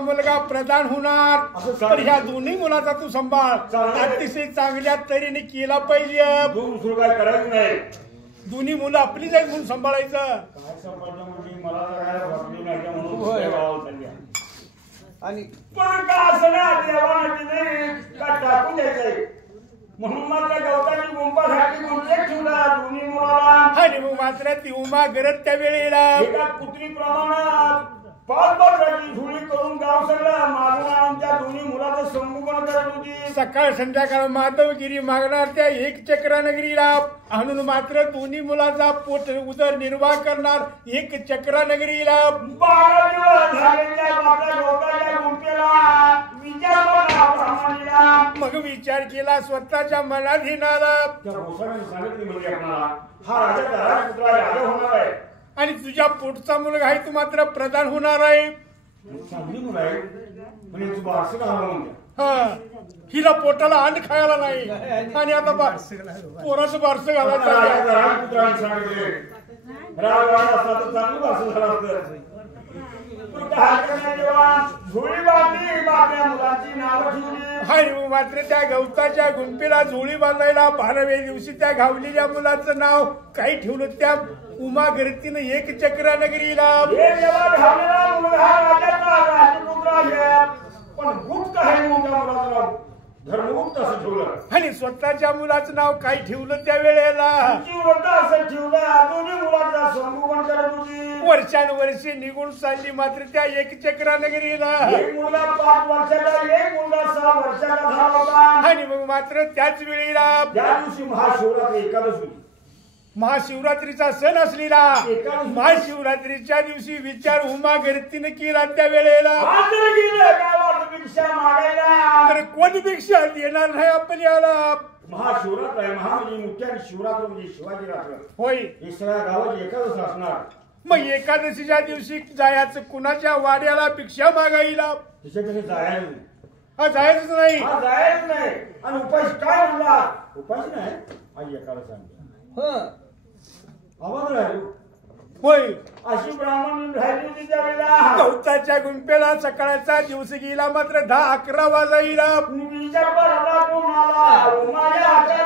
मुलगा प्रधान होणार तर ह्या दोन्ही मुलाचा तू सांभाळ अतिशय चांगल्या तऱ्हेने केला पाहिजे. दुसरं काय करायचं नाही. दोन्ही मुलं आपली जाईल म्हणून सांभाळायचं. काय सांभाळलं म्हणजे मला काय वाटली नाही म्हणून आणि पण का असं ना देवासाठी नाही का टाकून द्यायचंय म्हणून मात्र गवताची गुंपासाठी गुंफेत ठेवला दोन्ही मुलाला. आणि मग मात्र ती उमा गरज त्या वेळेला एका कुत्री प्रमाणात 5 वर्षाची झुळी करून गाव सगळं मागून आमच्या दोन्ही मुलाचं संगोपन करत होती. सकाळ संध्याकाळ माधवगिरी मागणार त्या एक चक्रानगरीला आणून मात्र दोन्ही मुलाचा पोट उदरनिर्वाह करणार एक चक्रानगरीला. 12 दिवस झाले त्या बापल्या लोकांच्या गुंफेला विचार मग विचार केला स्वतःच्या मनाधीनाला. त्या भोसराने सांगितले म्हणजे आपल्याला हा राजा राजपुत्र राजा होणार आहे आणि तुझ्या पोटचा मुलगा आहे तू मात्र प्रधान होणार आहे. चांगली मुलं आहे म्हणजे तू बारसं घालावं म्हणते. हा, हिला पोटाला अन्न खायला नाही आणि आता पोराचं बारसं घालायचं. राजपुत्रांनी सांगितले राजवाडा असता तर चांगलं बारसं झालं असतं. झोळी बांधली बापल्या मुलांची नावं ठेवली. आणि मात्र त्या गवताच्या गुंफीला झोळी बांधायला 12व्या दिवशी त्या घावलेल्या मुलाचं नाव काही ठेवलं त्या उमा गर्तीनं एक चक्र नगरीला. पण गुप्त आहे मुलाचं नाव धर्मगुप्त असं ठेवलं आणि स्वतःच्या मुलाचं नाव काय ठेवलं त्या वेळेला असं ठेवलं. दोन्ही मुलाचा संगोपन करत होती. वर्षानुवर्षे निघून चालली मात्र त्या एक चक्रा नगरीला. एक मुलगा 5 वर्षाचा एक मुलगा 6 वर्षाचा झाला होता. आणि मग मात्र त्याच वेळेला त्या दिवशी महाशिवरात्री एकादश होती. महाशिवरात्रीचा सण असलेला महाशिवरात्रीच्या दिवशी विचार उमा गर्तीनं केला त्या वेळेला. तर कोणी भिक्षा देणार नाही आपल्याला. महाशिवरात्र आहे. महा म्हणजे मोठ्या शिवरात्र म्हणजे शिवाजी रात्र होय. हे सगळ्या गावाची एकादश असणार. मग एकादशीच्या दिवशी जायचं कुणाच्या वाड्याला भिक्षा मागायला. त्याच्याकडे जायचं नाही. हा जायचं नाही. हा जायचं नाही. आणि उपास काय म्हणला उपास नाही आणि एकादश आणली. आवाज राहिलो होय. अशी ब्राह्मण राहिली होती त्यावेळेला. गवताच्या गुंफेला सकाळचा दिवस गेला मात्र 10-11 वाजायला. विचार भरला कोणाला माझ्या हातात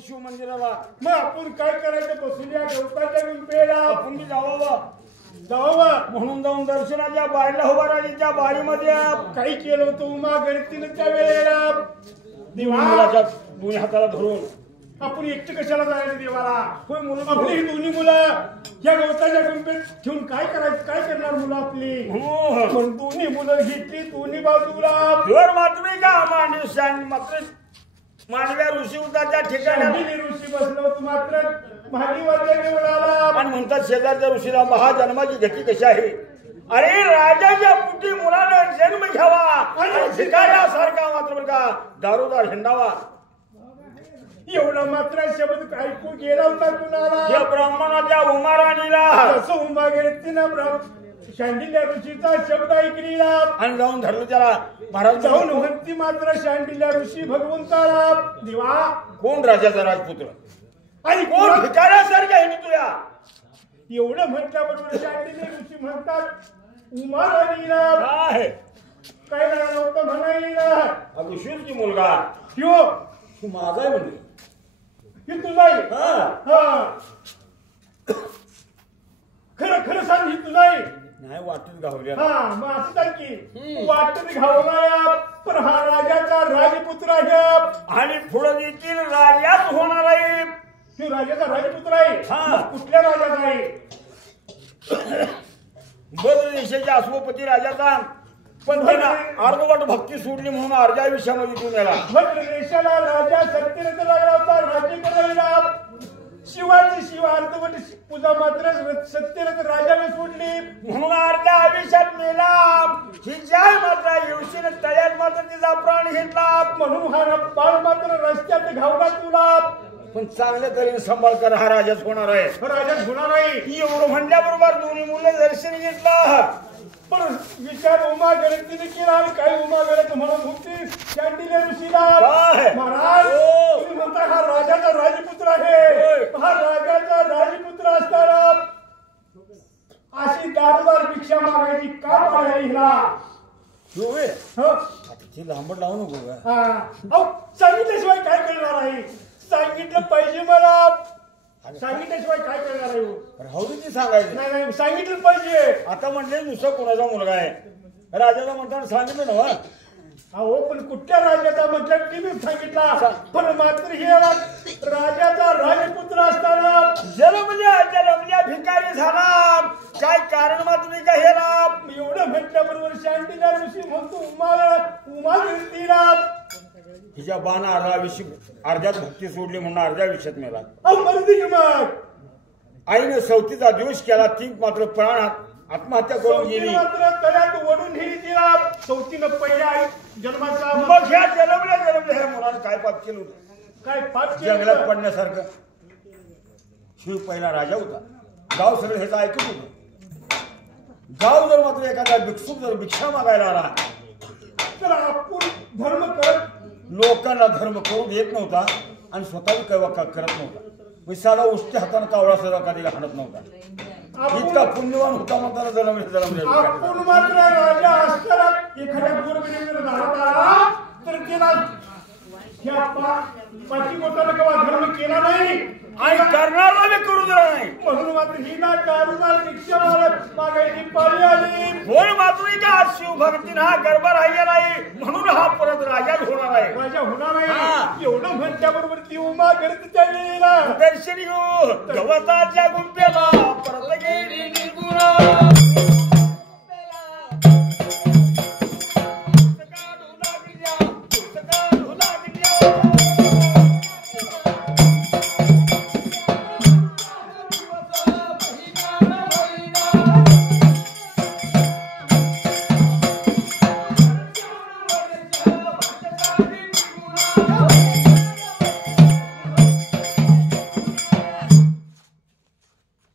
शिव मंदिराला. मग आपण काय करायचं बसून या गवताच्या गुंफेला. आपण बी जावं म्हणून जाऊन दर्शनाच्या बारीला उभा राहिली. त्या बारीमध्ये काही केलं होतं उमा गणतीनं त्या वेळेला. मुलाच्या दोन्ही हाताला धरून आपण एकटे कशाला जायचं देवाला. होय मुलं आपली ही दोन्ही मुलं या गवताच्या गुंफेत ठेवून काय करायचं. काय करणार मुलं आपली. पण दोन्ही मुलं घेतली दोन्ही बाजूला. जर मातृका मांडवी मात्र मांडव्या ऋषी होता त्या ठिकाणी ऋषी बसलो होतो मात्र महादेवाला. आणि म्हणतात शेजारच्या ऋषीला महाजन्माची गती कशी आहे. अरे राजाच्या पुटी मुलानं जन्म घ्यावा आणि भिकाऱ्यासारखा मात्र बरं का दारोदार हिंडावा. एवढा मात्र शब्द ऐकू गेला होता कुणाला. या ब्राह्मणाच्या उमाराणीला तसं उमा गेलं शांडिल्या ऋषीचा शब्द ऐकलेला. आणि जाऊन धरलं त्याला. महाराज जाऊन म्हणती मात्र शांडिल्या ऋषी भगवंताला. देवा कोण राजाचा राजपुत्र आणि कोण भिकाऱ्यासारखा आहे तुया. एवढं म्हटल्याबरोबर शांडिल्य ऋषी म्हणतात उमाराणीला काय झालं नव्हतं म्हणायला. अगं शिवची मुलगा ह्यो तू माझा आहे म्हणजे ही तुझा आहे. हा खरं खरं सांग ही तुझा आहे. नाही वाटत गावल्या. हा मग असं सांग की वाटत घावला. पण हा राजाचा राजपुत्र आहे आणि पुढे देखील राजाच होणार आहे. तो राजाचा राजपुत्र आहे. कुठल्या राजाचा आहे. बद्र देशाच्या अश्वपती राजाचा. पण त्यानं अर्धवट भक्ती सोडली म्हणून अर्ध्या आयुष्यामध्ये तू मेला. बद्र देशाला राजा सत्यरथ लागला होता राज्य करायला. शिवाची शिव अर्धवट पूजा मात्र सत्यरथ राजाने सोडली म्हणून अर्ध्या आयुष्यात मेला. हिच्या मात्र येवशीने तळ्यात मात्र तिचा प्राण घेतला. म्हणून हा बाळ मात्र रस्त्यात घावला तुला. पण चांगल्या तऱ्हेने सांभाळ कर. हा राजाच होणार आहे. राजाच होणार आहे. एवढं म्हणल्याबरोबर दोन्ही मुलं दर्शन घेतलं. पण विचार उमा गणतीने केला. आणि काही उमा गणत म्हणत होती शांडिल्य ऋषीला. महाराज तुम्ही म्हणता हा राजाचा राजपुत्र आहे. हा राजाचा राजपुत्र असताना अशी दारोदार भिक्षा मागायची का पाहिजे हिला. लांबड लावू नको. सांगितल्याशिवाय काय करणार आहे. सांगितलं पाहिजे मला. सांगितल्याशिवाय काय करणार आहे हो? राहू दे सांगायचं नाही नाही सांगितलं पाहिजे. आता म्हणले नुसतं कोणाचा मुलगा आहे राजाला म्हणताना सांगितलं ना वा. अहो पण कुठल्या राजाचा म्हटलं की मी सांगितला पण मात्र हे राजाचा राजपुत्र असताना जन्मल्या भिकारी झाला काय कारण मात्र का हे राम एवढं म्हटल्याबरोबर शांतीला ऋषी म्हणतो उमा गिरतीला हिच्या बाण अर्ध्यात भक्ती सोडली म्हणून अर्ध्या विषयात मेला. अहो मर्दी की मग आईने सवतीचा दिवस केला ती मात्र प्राण आत्महत्या करून गेली. मात्र तळ्यात ओढून नेली तिला. चौथीनं पहिल्या आई जन्माचा मग ह्या जन्मल्या ह्या मुलानं काय पाप केलं होतं काय पाप केलं? जंगलात पडण्यासारखं. शिव पहिला राजा होता. गाव सगळं ह्याचं ऐकत होतं. गाव जर मात्र एखादा भिक्षुक जर भिक्षा मागायला आला तर आपण धर्म करत लोकांना धर्म करून देत नव्हता आणि स्वतःही करत नव्हता. साधा उष्ट्या हाताने कावळा सुद्धा कधी हाणत नव्हता. इतका पुण्यवान होता म्हणताना जन्मले आपण मात्र राजा असताना एखाद्या गोरगरीब घरात आला तर त्याला ह्या पाठी बोटाला केव्हा धर्म केला नाही आणि करणारा बी करू दिला नाही. म्हणून मात्र ही ना दारूदार शिक्षा मागायची पाळी आली. होय मात्र का शिवभक्तीनं हा गर्भ राहिला नाही म्हणून हा परत राजा होणार आहे. राजा होणार आहे एवढं म्हणल्याबरोबर ती उमा गर्दीच्या वेळेला दर्शन घेऊ गवताच्या गुंप्याला परत गेली निघून.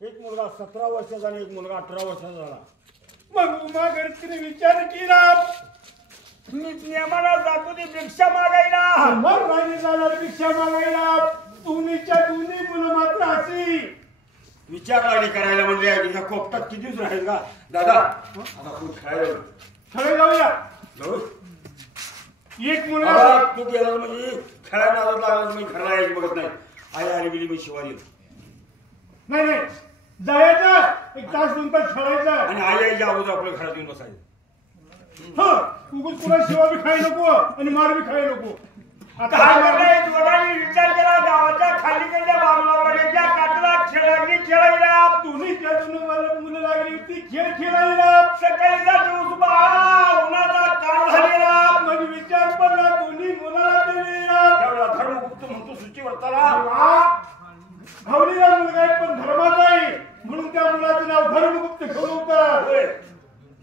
एक मुलगा 17 वर्षाचा आणि एक मुलगा 18 वर्षाचा झाला. मग उमा गर्दीने विचार केला मी नियमाला जातो ती भिक्षा मागायला. मग राणी जाणार भिक्षा मागायला. दोन्हीच्या दोन्ही मुलं मात्र अशी विचार लागली करायला म्हणजे ह्या कोपटात किती दिवस राहील का दादा आता खूप खेळायला खरं जाऊया. जाऊ. एक मुलगा तू गेला म्हणजे खेळायला लागला मी घरला यायची बघत नाही. आई आली गेली मी शिवाय नाही नाही जायचं 1 तास 2 तास खेळायचं आणि आई आईच्या अगोदर आपल्या घरात येऊन बसायचं. उगूच पुन्हा शिवा बी खाई नको आणि मार बी खाई नको. आता विचार केला गावाच्या खालीकडल्या बाबलावाडीच्या काटला खेळायला दोन्ही त्या दोन मुलं लागली होती खेळ खेळायला. सकाळीचा दिवस बाळा उन्हाचा काळ झालेला म्हणजे विचार पडला दोन्ही मुलाला दिलेला धर्मगुप्त म्हणतो सूचीवर्ताला भावलीला मुलगा आहे पण धर्माचा आहे म्हणून त्या मुलाचं नाव धर्मगुप्त ठेवलं होतं.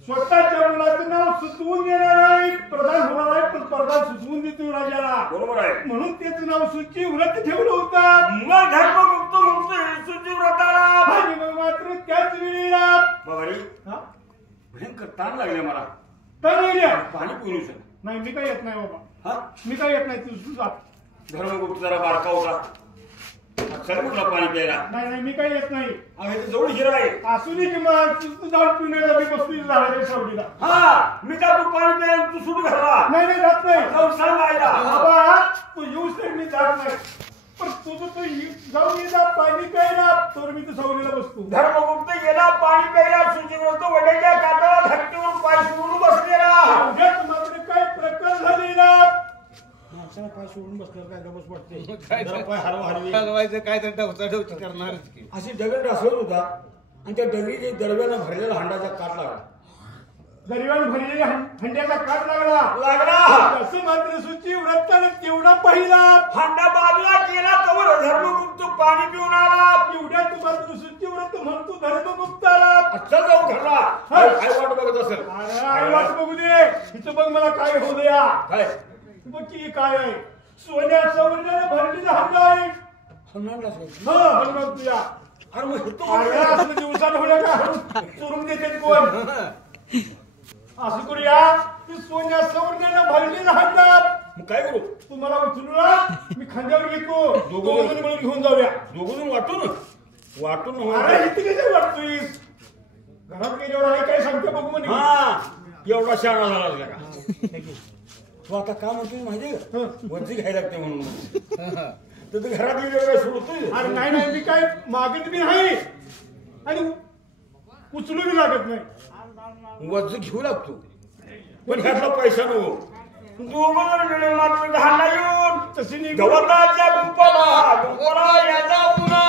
स्वतःच्या मुलाचं नाव सुचवून देणार नाही प्रधान होणार आहे पण प्रधान सुचवून देतो राजाला बरोबर आहे म्हणून त्याचं नाव सूचीव्रत ठेवलं होतं. मग धर्मगुप्त म्हणतो सूचीव्रताला आणि मग मात्र त्याच वेळेला बाबारी भयंकर ताण लागले मला. तर पाणी पिऊन नाही मी काही येत नाही बाबा. हा मी काही येत नाही तू जा. धर्मगुप्त जरा बारका होता चल म्हटलं पाणी प्यायला. नाही नाही मी काही येत नाही. जवळ हिरा आहे असू दे की मग तू जाऊन पिण्याचा मी बसतो झाडाच्या सावलीला. हा मी का तू पाणी प्यायला तू सुट घरला नाही नाही जात नाही. जाऊन सांग आईला बाबा तू येऊच नाही मी जात नाही पण तुझं तू जाऊन येता पाणी प्यायला तर मी तू सावलीला बसतो. धर्मगुप्त गेला पाणी प्यायला सूचीव्रत वड्याच्या काठाला धट्टीवर पाय सोडून बसलेला. उद्याच मात्र काय प्रकार झालेला पाय सोडून बसल्यावर काय गमस वाटते काय तर डवचाडवची करणारच की. अशी दगड ढासळत होता आणि त्या दगडी दरव्यानं भरलेला हांडाचा काट लागला. गरिबांना भरलेल्या हंड्याचा काट लागला असं मात्र सूचीव्रताने तेवढा पहिला हांडा बाजूला केला तवर धर्मगुप्त पाणी पिऊन आला. एवढ्या तू मात्र सूचीव्रत म्हणतो धर्मगुप्ताला चल जाऊ घरला काय वाट बघत असेल. वाट बघू दे इथं बघ मला काय होऊ द्या. काय बघ की काय आहे सोन्या सवरल्याने भरलेला हंडा आहे. तुया अरे मग असं दिवसात होण्या का चोरून देते कोण असं करूया ती सोन्या सवरल्याने भरलेला हंडा मग काय करू तुम्हाला उचलूला मी खांद्यावर घेतो दोघं मिळून घेऊन जाऊया. दोघं वाटून अरे इथे कशा वाटतोयस घरात गेल्यावर आणि काय सांगते बघू म्हणे. हा एवढा शहाणा झाला का तू आता का म्हणतोय माहितीये का वरची घ्यायला लागते म्हणून तर घरात गेल्यावर सोडतोय. अरे नाही नाही मी काय मागत बी नाही आणि उचलू बी लागत नाही. वज घेऊ लागतो पण ह्यातला पैसा नको. दोघं जर मिळून मात्र घालला येऊन तशी नाही गवताच्या गुंपाला याचा उन्हा.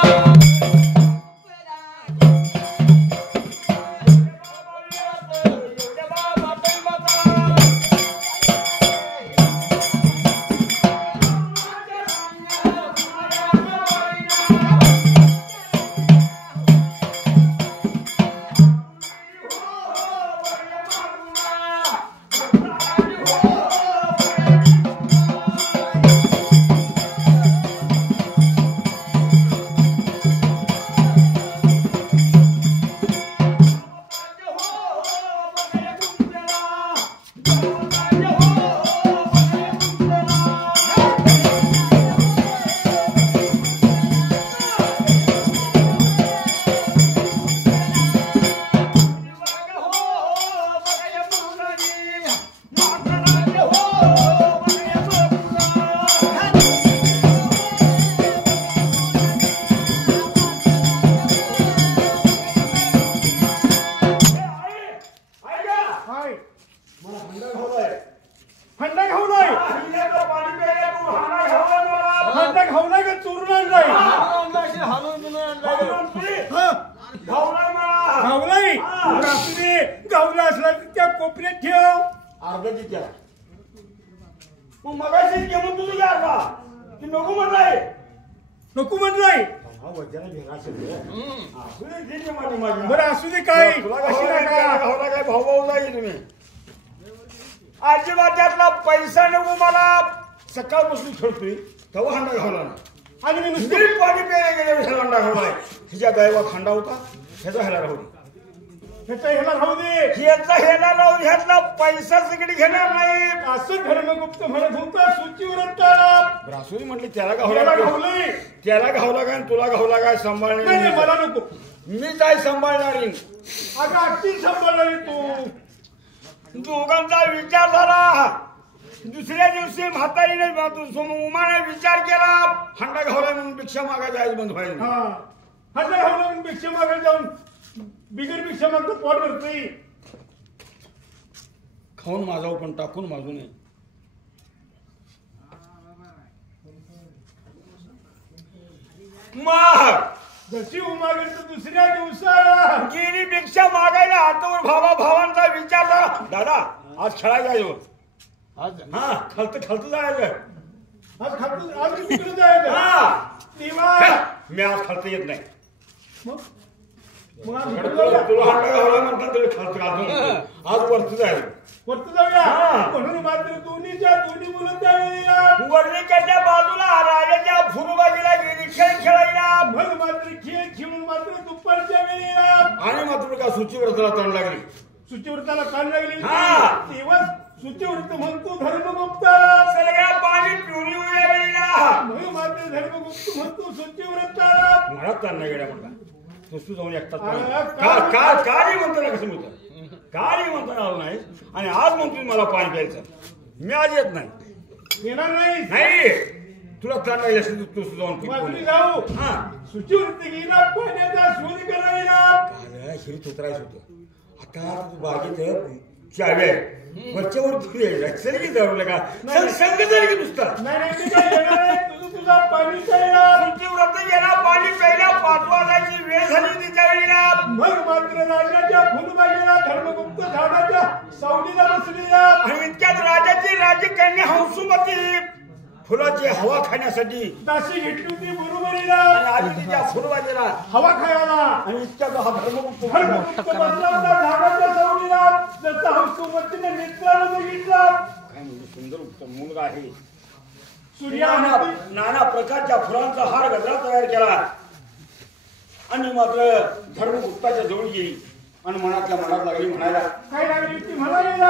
गावला असला तर त्या कोपऱ्यात ठेव. अर्ध्याची त्या मग मगाशीच घे मग तुझं घ्या का तू नको म्हणलाय. नको म्हणलाय बरं असू दे काय काय भाऊ भाऊ जाईल तुम्ही. अजिबात त्यातला पैसा नको मला. सकाळपासून खेळतोय तेव्हा हंडा घावला ना आणि मी नुसतं मी पाणी प्यायला गेले हंडा घावलाय. ह्याच्या गायवा खांडा होता ह्याचा ह्याला राहू दे. ह्याचा ह्याला राहू दे. ह्याचा ह्याला लावून ह्यातला पैसा सगळी घेणार नाही. असं धर्मगुप्त म्हणत होता सूचीवर रासुरी म्हटली त्याला घावला त्याला घावला काय तुला घावला काय सांभाळणे मला नको. मी काय सांभाळणार. अगं अगदी सांभाळणार तू. दोघांचा विचार झाला. दुसऱ्या दिवशी म्हातारीने उमाने विचार केला हंडा घावला म्हणून भिक्षा मागायला जायचं बंद व्हायचं. हंडा घावला म्हणून भिक्षा मागायला जाऊन बिगर भिक्षा मागतो पोट भरतोय. खाऊन माझाव पण टाकून माजू नये. मग जशी उमागेल तर दुसऱ्या दिवसाला गेली भिक्षा मागायला हातावर भावांचा विचार झाला. दादा आज खेळायला जायचं. हा खालत जायचं. आज खात आज तिकडे जायचं. मी आज खालत येत नाही. मग तुला हंडा घावला म्हणतात तरी खालत घालतो. आज वरती जायचं. वरती जाऊया म्हणून मात्र दोन्ही मुलं त्यावेळेला वरलीच्या बाजूला राजाच्या फुलबाजीला गेली खेळ खेळायला. मग मात्र खेळ खेळून मात्र दुपारच्या वेळेला आणि मात्र का सूचीव्रताला तण लागली. सूचीव्रताला कान लागली. तेव्हा सूचीव्रत म्हणतो धर्मगुप्त सगळ्या पाणी पिवळी उड्या वेळेला. मग मात्र धर्मगुप्त म्हणतो सूचीव्रताला मला ताण नाही गेल्या म्हणता तू जाऊन एकटाच काय म्हणतो ना कसं म्हणतो काय म्हणताना आलं नाही. आणि आज म्हणतो मला पाणी प्यायचं. मी आज येत नाही. येणार नाही तुला ताण नाही असेल तू जाऊन जाऊ. सूचीवृत्ती गेला पाण्याचा शोध करायला शिरीत उतरायचं होतं. आता बागेत चावी आहे वरच्यावर चल की जरूर का संघ झाली की नुसता तुझा पाणी प्यायला सूचीव्रत गेला. पाणी प्यायला 5 वाजायची वेळ झाली तिच्या वेळेला. मग मात्र राजाच्या फुलबागेला धर्मगुप्त झाडाच्या सावलीला बसलेला. आणि इतक्यात राजाची राजकन्या हंसुमती फुलाची हवा खाण्यासाठी दासी घेतली होती बरोबरीला. आधी तिच्या फुलबागेला हवा खायला. आणि इतक्यात हा धर्मगुप्त बसला होता झाडाच्या सावलीला. जसा हंसुमतीने मित्राला बघितला. काय म्हणजे सुंदर उत्तम मुलगा आहे. सूर्याने नाना प्रकारच्या फुलांचा हार गजरा तयार केला. आणि मात्र धर्मगुप्ताच्या जवळ गेली आणि मनात लागली म्हणायला काय लागली ती म्हणायला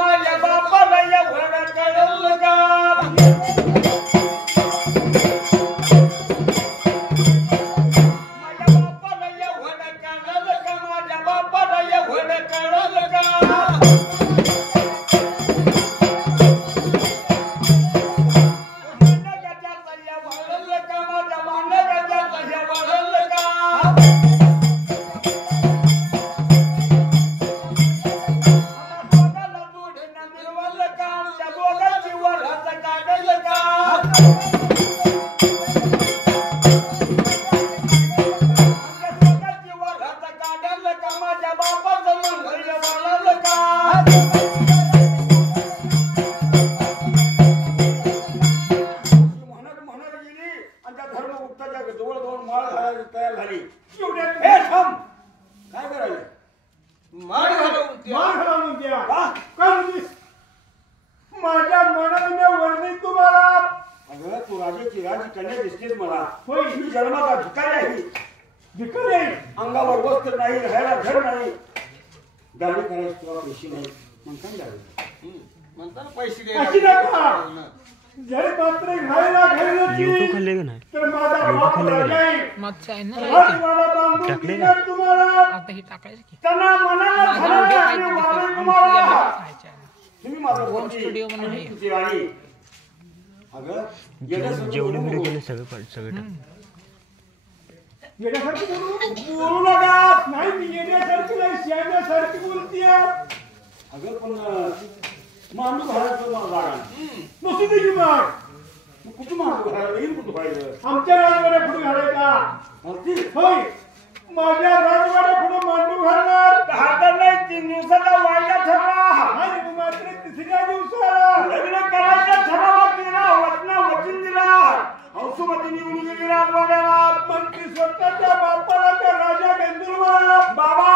माझ्या बापाला एवढं कळलं का. माझ्या बापाला एवढं कळलं का. माझ्या बापाला एवढं कळलं का. माझ्या मनाने वर्णित तुम्हाला अगं तू राजाची राजकन्या दिसतेस मला. होय. मी जन्माचा भिकारी आहे. भिकारी आहे. अंगावर वस्त्र नाही, राहायला घर नाही, गाडी करायची तुला पैसे नाही म्हणताना पैसे अशी नका. जरी पात्र घायला घायला तर माझा बाप राजा आहे. तुम्हाला बांधून दिलं तुम्हाला त्यांना मनाला झालं आणि वाढलं तुम्हाला. तुम्ही माझा स्टुडिओ म्हणून आहे. तुझी राणी. अगं जेवढे व्हिडिओ केले सगळे येण्यासारखी बोलू नका. नाही मी येण्यासारखी नाही, शेण्यासारखी बोलतीय. अगं पण मांडू घालायचं मला जागा नसू दे की मग. कुठं मांडू घालायला येईल कुठं पाहिजे. आमच्या राजवाड्या पुढे घालायचा. होय, माझ्या राजवाड्या पुढे मांडू घालणार. हातात नाही, 3 दिवसाला वायदा ठरला. आणि मात्र तिसऱ्या दिवसाला लग्न करायचं ठरवलं. तिला वचन दिला. हौसुमती निघून गेली राजवाड्याला. पण ती स्वतःच्या बापाला त्या राजा गंधर्वाला बाबा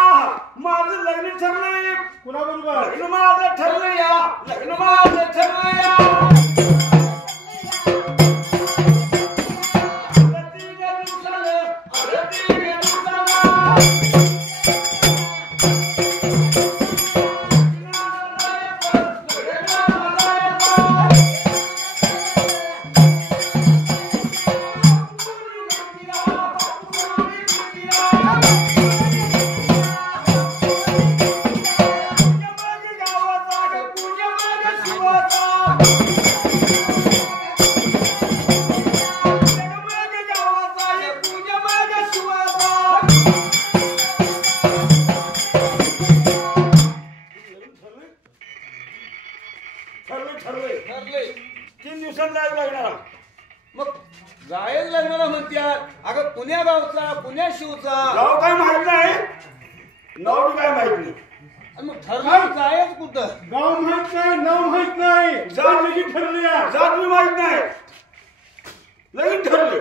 माझं लग्न ठरलंय. कुणाबरोबर? लग्न माझं ठरलं या. लग्न माझं ठरलं या. ठरले 3 दिवसांत जायला लागणार. मग जायला लग्नाला म्हणतात. अगं पुण्या गावचा, पुण्या शिवचा. गाव काय माहित नाही, नाव काय माहित नाही. आणि मग ठरलं जायच कुठं? गाव माहित नाही, नाव माहित नाही. जात लगीन ठरली. जात मी माहित नाही. लगीन ठरले.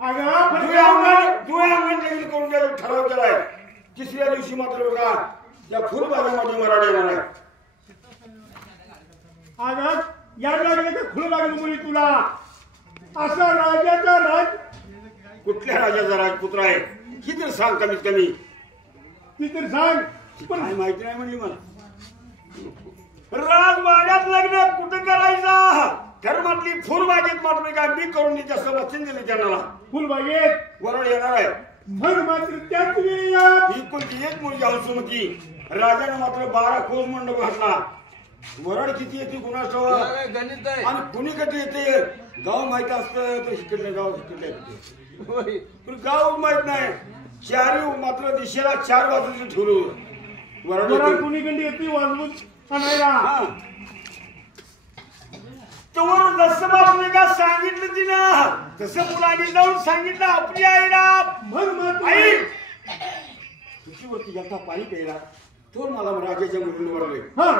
अगं जुया अंगण लगीन करून द्यायला ठराव केलाय. 3ऱ्या दिवशी मात्र बघा या फुलबागामध्ये मराठी येणार आहे. अगं याड लागले तर खुलं लागलं मुली तुला. असा राजाचा राज कुठल्या राजाचा राजपुत्र आहे ही तर सांग कमीत कमी. ती तर सांग. पण काय माहिती नाही म्हणली मला. राजवाड्यात लग्न कुठं करायचं? धर्मातली फुलबागेत मात्र काय मी करून मी जास्त वचन दिले त्यांना. फुलबागेत वरड येणार आहे. मग मात्र त्याच वेळी या. ही कोणती एक मुलगी हौसुमती. राजाने मात्र 12 खोज मंडप घातला. वरड किती येते कुणास ठाऊक. गणित आहे. आणि कुणी कधी येते गाव माहित असतं तर इकडलं गाव इकडलं येते. पण गाव माहित नाही. चारी मात्र दिशेला 4 बाजूचे ठेवलं वरड वरण येते. कुणी कंडी येते वाजवून आणायला. तोवर जसं बापने का सांगितलं तिनं तसं मुलांनी जाऊन सांगितलं आपली आईला. मग मात्र आई तुझी वरती जाता पाणी प्यायला तो मला राजाच्या मुलीने वरले. हा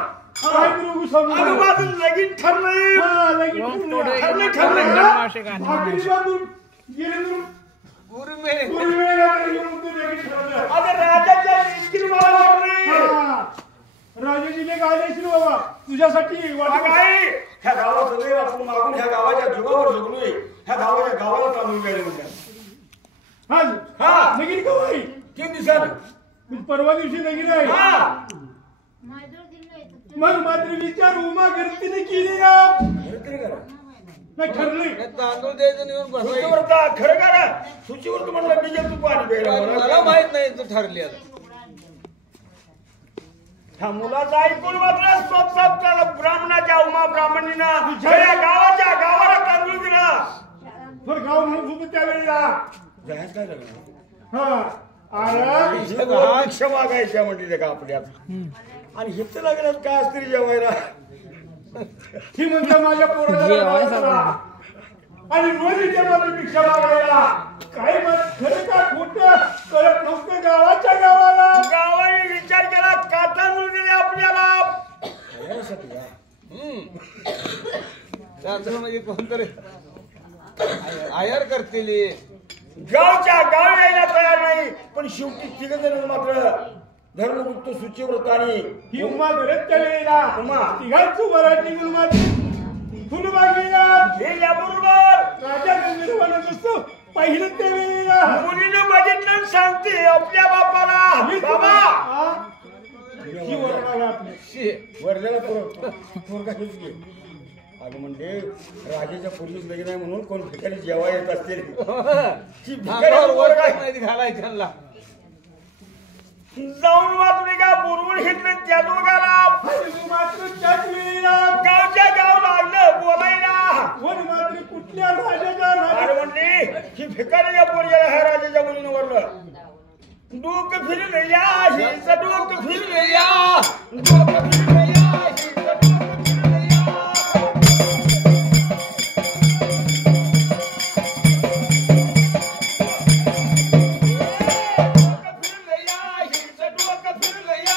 काय करू सांगू. अगं माझं लगीन ठरलंय. हा, लगीन ठरलंय. आखरी बाजून गेले तर गुरुमे पूर्वेला तर येऊन ते लगीन ठरलं. आता राजाच्या लेकीने मला वरले. हा, राजाजीने गायलेशील बाबा तुझ्यासाठी वाट. काय ह्या गावात सगळे आपण मागून ह्या गावाच्या जीवावर जगलोय. ह्या गावाच्या गावाला तांदूळ गेले म्हणतात. हा लगीन का होई. 3 दिवसात परवा दिवशी लगीन आहे. हा मग मात्र विचार उमा गर्तीने केली ना. नाही ठरली. तांदूळ द्यायचं येऊन बसायचं. सुचीवर खरं करा. सुचीवर तुम्हाला बिजल तू पाणी प्यायला मला माहित नाही तर ठरली आता. ह्या मुलाचं ऐकून मात्र स्वतः ब्राह्मणाच्या उमा ब्राह्मणीनं गावाला तांदूळ दिला. पण गाव म्हणून होतं त्यावेळेला. जायच काय लागलं भिक्षा मागायच्या म्हणजे का आपल्यात आणि हिचं लागल्यात काय असतरी जेवायला ही म्हणते माझ्या पोराला आणि रोज जेव्हा मी भिक्षा मागायला काही खरं का खोटं कळत नव्हतं गावाच्या गावाने विचार केला काटा मिळून आपल्याला म्हणजे कोणतरी आयर करतील गावच्या गाव यायला तयार नाही पण शेवटी तिघ जण मात्र धर्मगुप्त सुचिव्रतानी ही उमा गरज केलेला उमा तिघांचं मराठी बरोबर राजा गंधर्वानं जसं पहिलं ते वेळेला मुलीनं बघितलं सांगते आपल्या बापाला बाबा ही वरणाला आपली वरलेला पोरगा हेच घे अगं म्हणजे राजाच्या पूर्वीच लगे नाही म्हणून कोण भिकारी जेव्हा येत असतील घालाय त्यांना जाऊन वाचले का बुरबुर घेतलं त्या दोघाला मात्र त्याच वेळेला गावच्या गाव लागलं बोलायला कोण मात्र कुठल्या राजाच्या अरे म्हणली ही भिकारीच्या पोरग्याला ह्या राजाच्या मुलीनं वरलं डोकं फिरलं या हिचं डोकं फिरलं या डोकं फिरलं या हिचं डोकं फिरलं या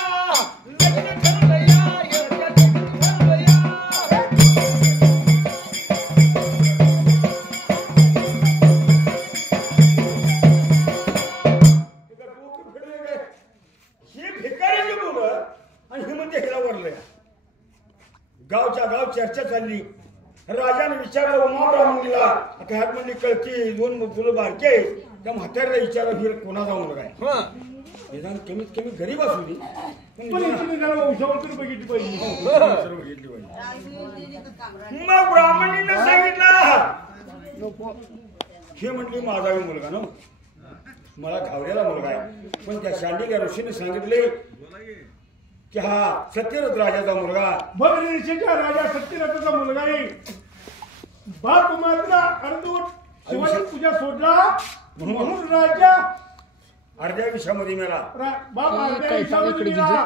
गावच्या गाव चर्चा चालली राजाने विचारलं उमा ब्राह्मणीला आता ह्यात म्हणली कळती दोन मुलं बारके त्या म्हाताऱ्याला विचारलं ही कोणाचा मुलगा आहे निदान कमीत कमी गरीब असू दे बघितली पाहिजे मग ब्राह्मणीनं सांगितलं हे म्हटली माझा मुलगा ना मला घावऱ्याला मुलगा आहे पण त्या शांडिल्या ऋषीने सांगितले की हा सत्यरथ राजाचा मुलगा भगवतीच्या राजा सत्यरथाचा मुलगा आहे बाप मात्र अर्धवट शिवाजी पूजा सोडला म्हणून राजा अर्ध्या विषयामध्ये मेला बाप अर्ध्या विषयामध्ये मेला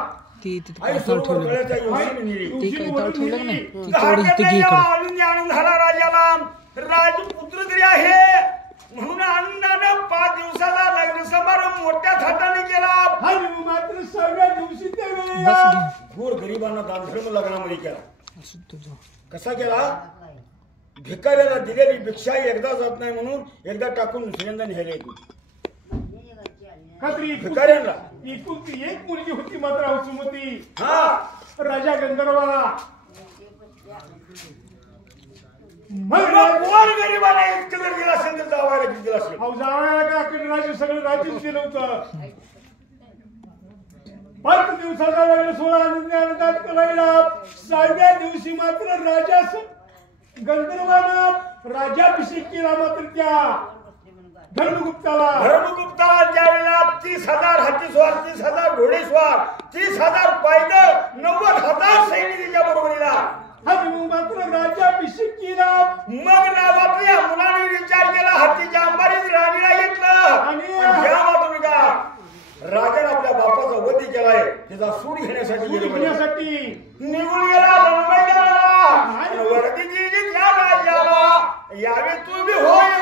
आनंद झाला राजाला राजपुत्र तरी आहे म्हणून आनंदानं 5 दिवसाला लग्न समारंभ मोठ्या थाटाने केला मात्र 6व्या दिवशी त्या वेळेला घोर गरिबांना दानधर्म लग्नामध्ये केला कसा केला भिकाऱ्याला दिलेली भिक्षा एकदा जात नाही म्हणून एकदा टाकून दुसऱ्यांदा न्यायला येते भिकाऱ्यांना एक मुलगी होती मात्र हौसुमती राजा गंधर्वाला कोण गरीबाला इतकं जर गेला असेल तर जावायला किती दिला असेल जावायला का राज्य सगळं राज्यच दिलं होतं 5 दिवसाचा लग्न सोहळा आनंदात करायला 6व्या दिवशी मात्र राजा गंधर्वानं राज्याभिषेक केला मात्र त्या धर्मगुप्ताला ज्यावेळेला 30,000 हातीस्वार 30,000 घोडेस्वार 30,000 पायदळ 90,000 सैनिकांच्या बरोबरीला मात्र राज्याभिषेक केला मग नावातल्या मुलाने विचार केला हातीच्या अंबारीत राणीला घेतलं आणि घ्या तुम्ही का राजाने आपल्या बापाचा वधी केलाय त्याचा सूड घेण्यासाठी निघून गेला मैदानाला वर्दी दिली त्या राजाला यावे तुम्ही होय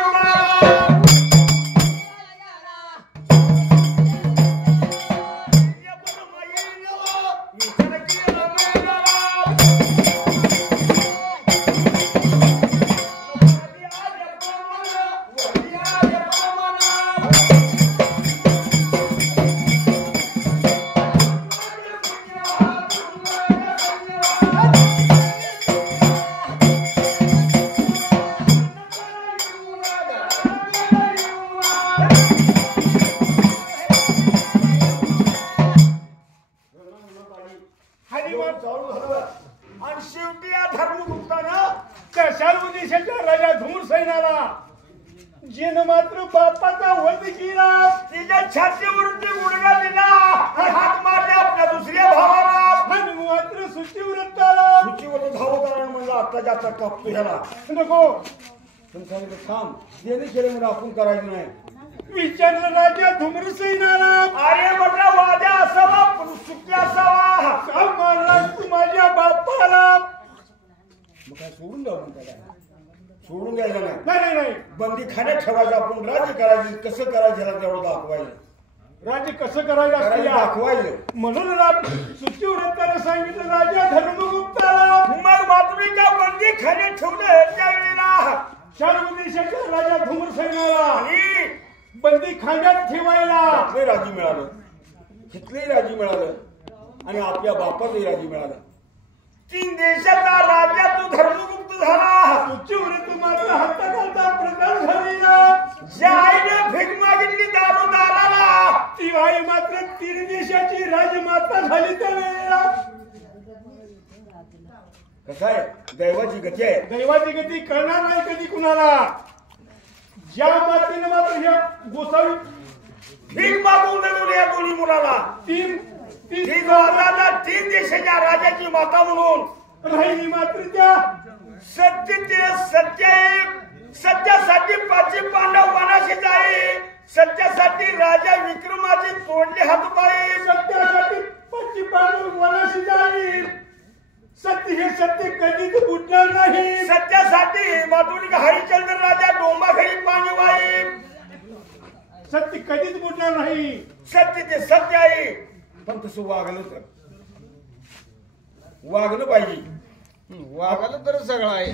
आणि शेवटी या धर्मगुप्तानं त्या सर्व देशाच्या राजा धूमसेनाला जिनं मात्र बापाचा वध केला तिच्या छातीवरती गुडघा दिला हात मारले आपल्या दुसऱ्या भावाला आणि मात्र सुचिव्रताला धावकारण म्हणलं आत्ताच्या आता कापतो ह्याला नको पण सांगितलं थांब देणे केले म्हणजे आपण करायचं नाही विचारलं राजा धुम्रसेनाला. अरे म्हटलं वाद्या असावा पण सुखी असावा. काल मारलास तू माझ्या बापाला. मग काय सोडून द्यावं म्हणता काय? सोडून द्यायचं नाही. नाही नाही बंदी खाण्यात ठेवायचं. आपण राज्य करायचं. कसं करायचं याला तेवढं दाखवायचं. राज्य कसं करायचं असतं या. दाखवायचं. म्हणून सुचिव्रताने सांगितलं राजा धर्मगुप्ताला. मग बातमी का बंदी खाण्यात ठेवलं त्यावेळेला शार्व देशाच्या राजा धुम्रसेनाला आणि बंदी खाण्यात ठेवायला आपले राजी मिळालं. तिथलेही राजी मिळालं आणि आपल्या बापाचंही राजी मिळालं. 3 देशाचा राजा तो धर्मगुप्त झाला. सुचिव्रत मात्र हत्याकांचा प्रकार झालेला. ज्या आईने भीक मागितली दारोदाराला ती आई मात्र 3 देशाची राजमाता झाली त्या वेळेला. कसं आहे दैवाची गती आहे. दैवाची गती करणार नाही कधी कुणाला. ज्या मातीने मात्र ह्या गोसावी भीक मागून दिली या दोन्ही मुलाला. तीन आता 3 देशाच्या राजाची माता म्हणून राहिली मात्र त्या सत्यासाठी 5 पांडव वनाशी जाई. सत्यासाठी राजा विक्रमाचे तोडले हातपाय. सत्यासाठी 5 पांडव वनाशी जाईल. सत्य हे सत्य कधीच बुडणार नाही. सत्यासाठी माधुरी हरिचंद्र राजा डोंबाघरी पाणी वाई. सत्य कधीच बुडणार नाही. सत्य ते सत्य आहे. पण तसं वागलं तर वागलं पाहिजे. वागायला तर सगळं आहे.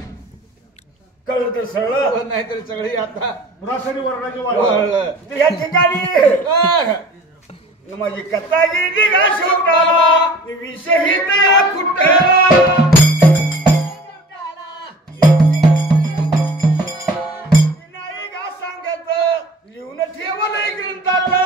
कळलं तर सरळ नाही तर सगळी आता रासायनिक वर्णाचे वळलं. तर या ठिकाणी माझी कथा गेली का शेवटाला. विषयी तया कुठला नाही का सांगत लिहून ठेवलंय ग्रंथाला.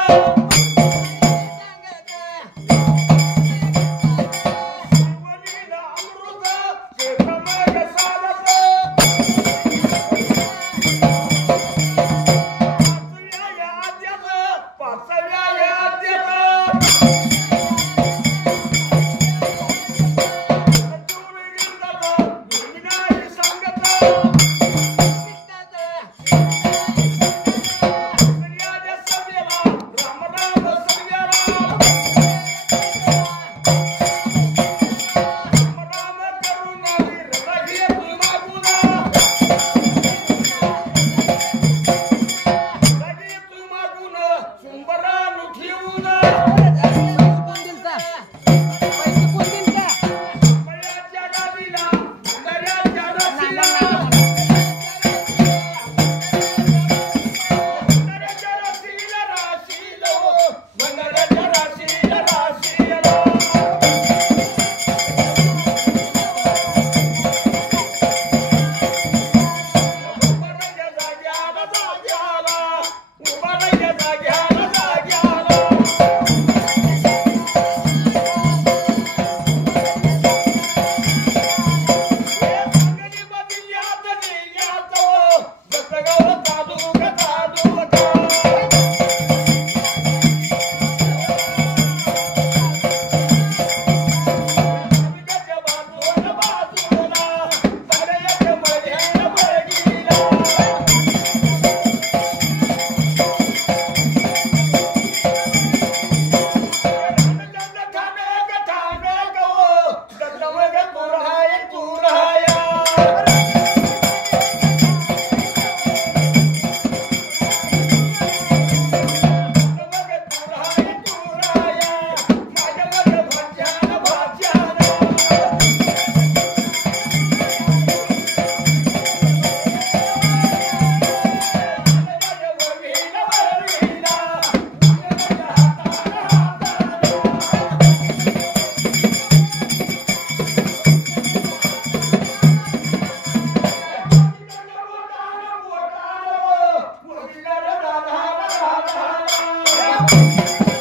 Thank you.